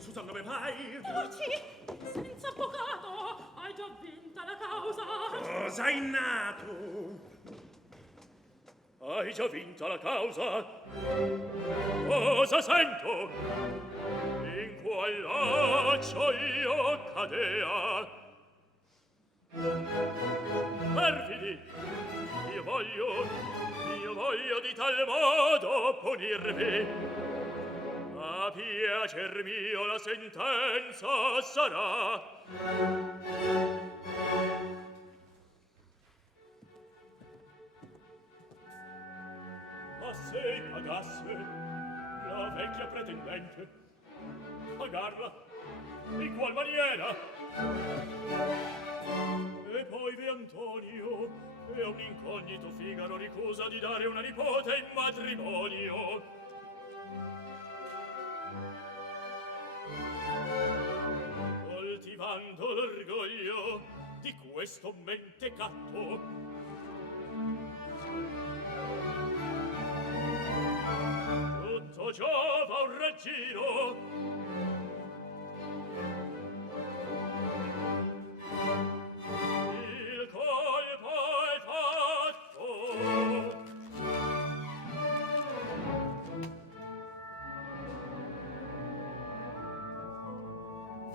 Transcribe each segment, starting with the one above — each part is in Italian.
Susanna, me vai? Dici, senza avvocato, hai già vinta la causa. Cosa è nato? Hai già vinta la causa? Cosa sento? In qual laccio io cadea? Perfidi, io voglio di tal modo punirvi. A piacer mio la sentenza sarà. Ma se pagasse la vecchia pretendente, pagarla? In qual maniera? E poi ve Antonio, e un incognito Figaro ricusa di dare una nipote in matrimonio. Coltivando l'orgoglio di questo mentecatto, tutto giova un raggiro. Il colpo è fatto.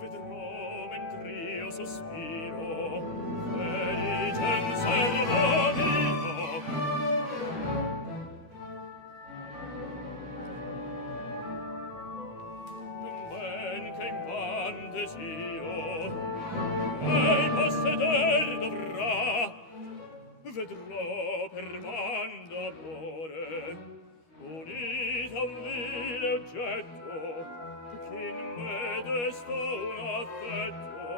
Vedrò mentr'io sospiro, felice in servo mio. Men che in van desio ei posseder dovrà, vedrò per man d'amore unita un vile oggetto che in me desta un affetto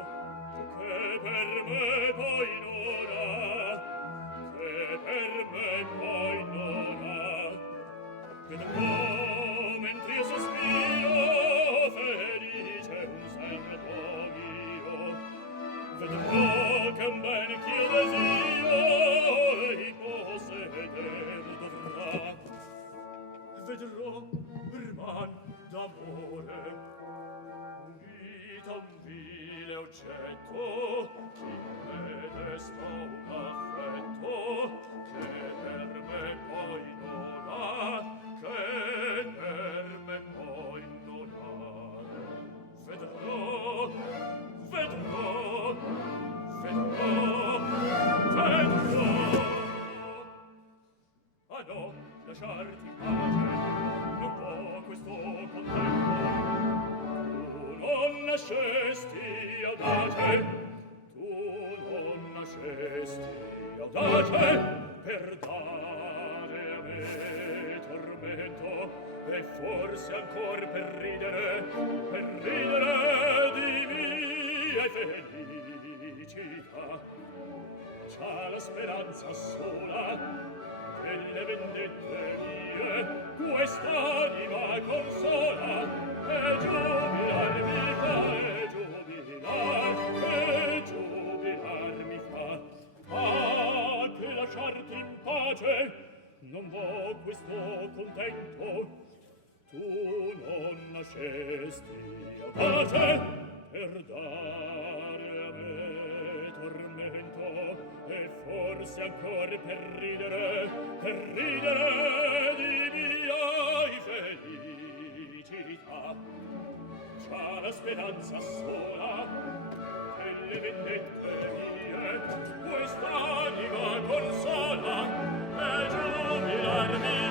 che per me poi non ha, che per me poi non ha. Vedrò mentr'io sospiro, felice un servo mio. Vedrò che un ben ch'io desio ei posseder dovrà. Vedrò per man d'amore unita un vile oggetto in me desta un affetto che per me poi non ha, che per me poi non ha. Vedrò, vedrò, vedrò, vedrò. Ah no, lasciarti in pace, non può questo contento. Tu non nascesti audace, tu non nascesti audace per dare a me tormento e forse ancor per ridere di mia felicità. C'ha la speranza sola delle vendette mie, quest'anima consola e giubilar mi fa, e giubilar mi fa. Ah, che lasciarti in pace non vo questo contento. Tu non nascesti audace per dare a me tormento e forse ancor per ridere di mia felicità. C'ha la speranza sola delle vendette mie, quest'anima consola e giubilar mi